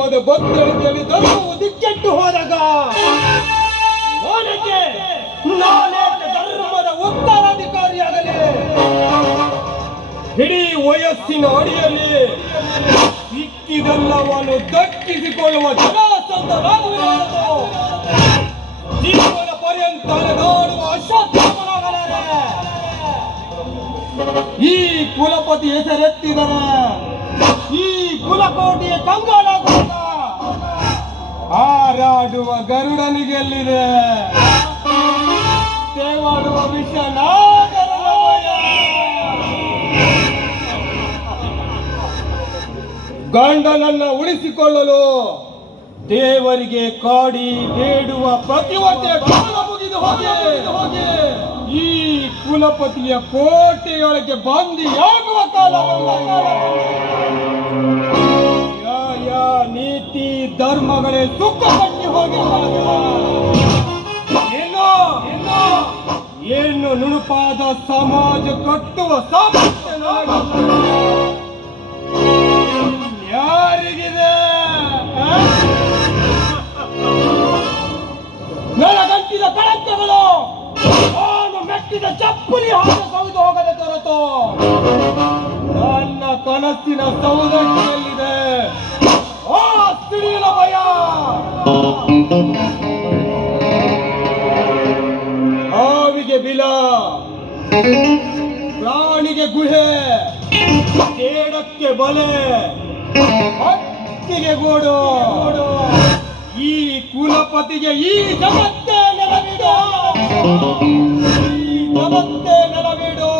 ಧರ್ಮದ ಬತ್ತಳಿಕೆಯಲ್ಲಿ ಧರ್ಮವು ದಿಕ್ಕೆಟ್ಟು ಹೋದಾಗ ನಾನೇ ಧರ್ಮದ ಉತ್ತರಾಧಿಕಾರಿಯಾಗಲಿ. ಇಡೀ ವಯಸ್ಸಿನ ಅಡಿಯಲ್ಲಿ ಸಿಕ್ಕಿದೆಲ್ಲವನ್ನು ದಕ್ಕಿಸಿಕೊಳ್ಳುವ ಜನಾಸಂಧರಾಗುವುದು. ಜೀವನ ಪರ್ಯಂತ ಅಲೆದಾಡುವ ಅಶ್ವತ್ಥಾಮನಾಗಲಾರೆ. ಈ ಕುಲಪತಿ ಹೆಸರೆತ್ತಿದರೆ ಈ ಕುಲಕೋಟೆಯ ಕಂಗಾಲಾಗುವುದ. ಹಾರಾಡುವ ಗರುಡನಿಗೆಲ್ಲಿದೆ, ತೇವಾಡುವ ವಿಷನಾಗರವಯ. ಗಂಡನನ್ನ ಉಳಿಸಿಕೊಳ್ಳಲು ದೇವರಿಗೆ ಕಾಡಿ ಬೇಡುವ ಪ್ರತಿವರ್ತೆಯ ಕಾಲ ಮುಗಿದು ಹೋಗಿ ಈ ಕುಲಪತಿಯ ಕೋಟೆಯೊಳಗೆ ಬಂದಿಯಾಗುವ ಕಾಲ. ನೀತಿ ಧರ್ಮಗಳೇ ದುಃಖ ಪಟ್ಟಿ ಹೋಗಿರುವಾಗ ಏನು ನುಣುಪಾದ ಸಮಾಜ ಕಟ್ಟುವ ಸಾಮರ್ಥ್ಯ ಯಾರಿಗಿದೆ? ನನಗಂಟಿದ ಕಳಂಕಗಳು ನಾನು ಮೆಟ್ಟಿದ ಚಪ್ಪಲಿ ಹಾಗೆ ಸೌದು ಹೋಗದೆ ಹೊರತು ನನ್ನ ಕನಸಿನ ಸೌದಕ್ಕಿಯಲ್ಲಿದೆ ಆ ಸಿಡಿಲ ಭಯ. ಹಾವಿಗೆ ಬಿಲ, ಪ್ರಾಣಿಗೆ ಗುಹೆ, ಕೇಡಕ್ಕೆ ಬಲೆ, ಹಕ್ಕಿಗೆ ಗೋಡು. ಈ ಕುಲಪತಿಗೆ ಈ ಜಗತ್ತೇ ನೆಲವೀಡು, ಈ ಜಗತ್ತೇ ನೆಲವೀಡು.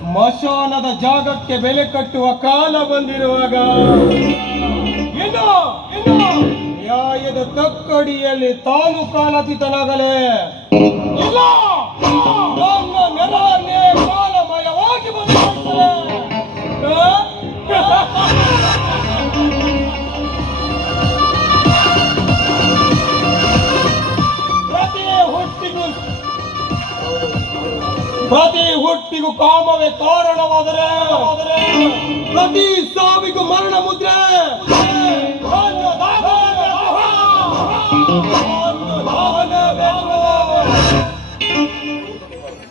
ಸ್ಮಶಾನದ ಜಾಗಕ್ಕೆ ಬೆಲೆ ಕಟ್ಟುವ ಕಾಲ ಬಂದಿರುವಾಗ ಇನ್ನು ನ್ಯಾಯದ ತಕ್ಕಡಿಯಲ್ಲಿ ತಾನು ಕಾಲಾತೀತನಾಗಲೇ ಇಲ್ಲ. ನನ್ನ ನೆಲವನ್ನೇ ಕಾಲಮಯವಾಗಿ ಬದಲಾಯಿಸಲೇ. ಪ್ರತಿ ಹುಟ್ಟಿಗೂ ಕಾಮವೇ ಕಾರಣವಾದರೆ ಪ್ರತಿ ಸಾವಿಗೂ ಮರಣ ಮುದ್ರೆ.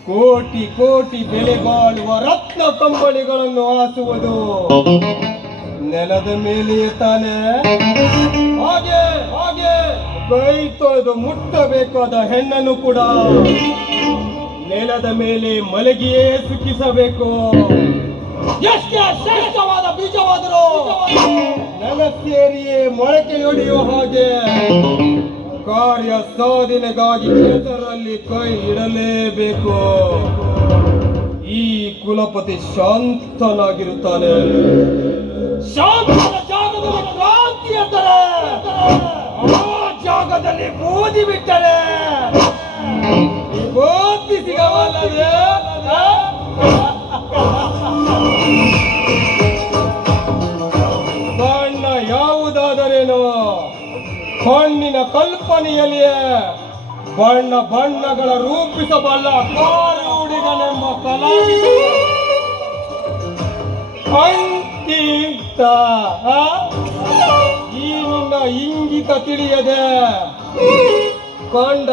ಕೋಟಿ ಕೋಟಿ ಬೆಲೆ ಬಾಳುವ ರತ್ನ ಕಂಬಳಿಗಳನ್ನು ಆಸುವುದು ನೆಲದ ಮೇಲೆಯೇ ತಾನೆ. ಹಾಗೆ ಕೈ ತೊಳೆದು ಮುಟ್ಟಬೇಕಾದ ಹೆಣ್ಣನ್ನು ಕೂಡ ನೆಲದ ಮೇಲೆ ಮಲಗಿಯೇ ಸುಖಿಸಬೇಕು. ಎಷ್ಟೇ ಶ್ರೇಷ್ಠವಾದ ಬೀಜವಾದರೂ ನೆಲ ಸೇರಿಯೇ ಮೊಳಕೆಯೊಡೆಯುವ ಹಾಗೆ ಕಾರ್ಯ ಸಾಧನೆಗಾಗಿ ಕೆಲಸರಲ್ಲಿ ಕೈ ಇಡಲೇಬೇಕು. ಈ ಕುಲಪತಿ ಶಾಂತನಾಗಿರುತ್ತಾನೆ. ಶಾಂತನ ಜಾಗದಲ್ಲಿ ಕ್ರಾಂತಿ ಎಂದರೆ ಆ ಜಾಗದಲ್ಲಿ ಬೂದಿ ಬಿಟ್ಟರೆ ಬೂದಿ ಸಿಗವಲ್ಲದೆ. ಬಣ್ಣ ಯಾವುದಾದರೇನೋ ಕಣ್ಣಿನ ಕಲ್ಪನೆಯಲ್ಲಿಯೇ ಬಣ್ಣ ಬಣ್ಣಗಳ ರೂಪಿಸಬಲ್ಲ ಕಾರುಡಿಗನೆಂಬ ಕಲಾವಿದ ಅಂಕಿತ. ಈ ನಿನ್ನ ಇಂಗಿತ ತಿಳಿಯದೆ ಕಂಡ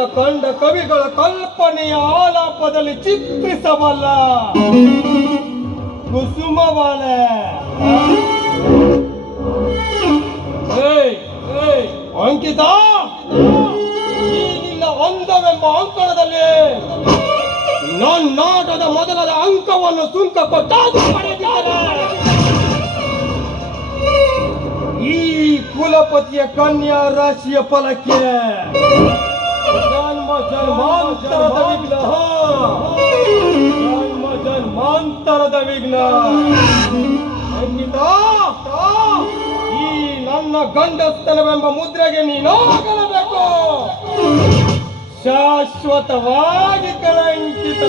ಕವಿಗಳ ಕಲ್ಪನೆಯ ಆಲಾಪದಲ್ಲಿ ಚಿತ್ರಿಸಬಲ್ಲ ಕುಸುಮವಾಲೆ. ಅಂಕಿತ, ಈ ನಿನ್ನ ಅಂದವೆಂಬ ಅಂಕಣದಲ್ಲಿ ನನ್ನಾಟದ ಮೊದಲದ ಅಂಕವನ್ನು ಸುಂಕ ಕೊಟ್ಟಾಗ ಪಡೆದಿದ್ದಾರೆ. ಈ ಕುಲಪತಿಯ ಕನ್ಯಾ ರಾಶಿಯ ಫಲಕ್ಕೆ ಜನ್ಮ ಜನ್ಮಾಂತರದ ವಿಘ್ನ, ಜನ್ಮ ಜನ್ಮಾಂತರದ ವಿಘ್ನ. ಅಂಕಿತ, ಈ ನನ್ನ ಗಂಡಸ್ತನವೆಂಬ ಮುದ್ರೆಗೆ ನೀನಾಗಲೇಬೇಕು. ಶಾಶ್ವತವಾಗಿ ಕಳಂಕಿತ.